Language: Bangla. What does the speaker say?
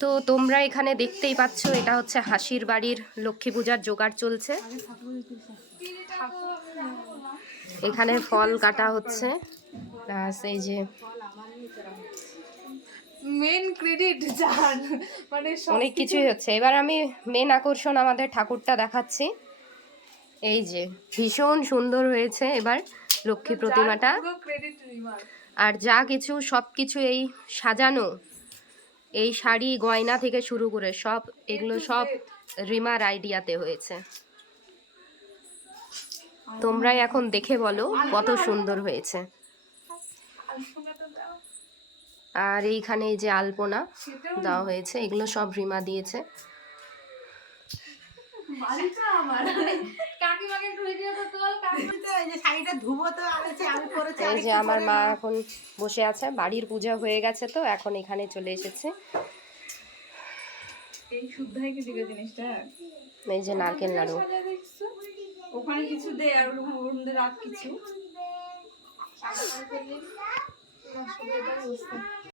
তো তোমরা এখানে দেখতেই পাচ্ছ, এটা হচ্ছে হাসির বাড়ির লক্ষ্মী পূজার জোগাড় চলছে। এখানে ফল কাটা হচ্ছে, প্লাস এই যে মেন ক্রেডিট যার, মানে অনেক কিছুই হচ্ছে। এবার আমি মেন আকর্ষণ আমাদের ঠাকুরটা দেখাচ্ছি। এই যে ভীষণ সুন্দর হয়েছে এবার লক্ষ্মী প্রতিমাটা, ক্রেডিট রিমার। আর যা কিছু সব কিছু এই সাজানো, এই শাড়ি গয়না থেকে শুরু করে সব, এগুলো সব রিমার আইডিয়াতে হয়েছে। তোমরাই এখন দেখে বলো কত সুন্দর হয়েছে। আর এইখানে এই যে আলপনা দেওয়া হয়েছে, এগুলো সব রিমা দিয়েছে। এই যে আমার মা এখন বসে আছে, বাড়ির পূজা হয়ে গেছে তো এখন এখানে চলে এসেছে। এই শুদ্ধাই কি দিকে জিনিসটা, এই যে নারকেল নাড়ু, ওখানে কিছু দে আর ওর মধ্যে রাখ কিছু।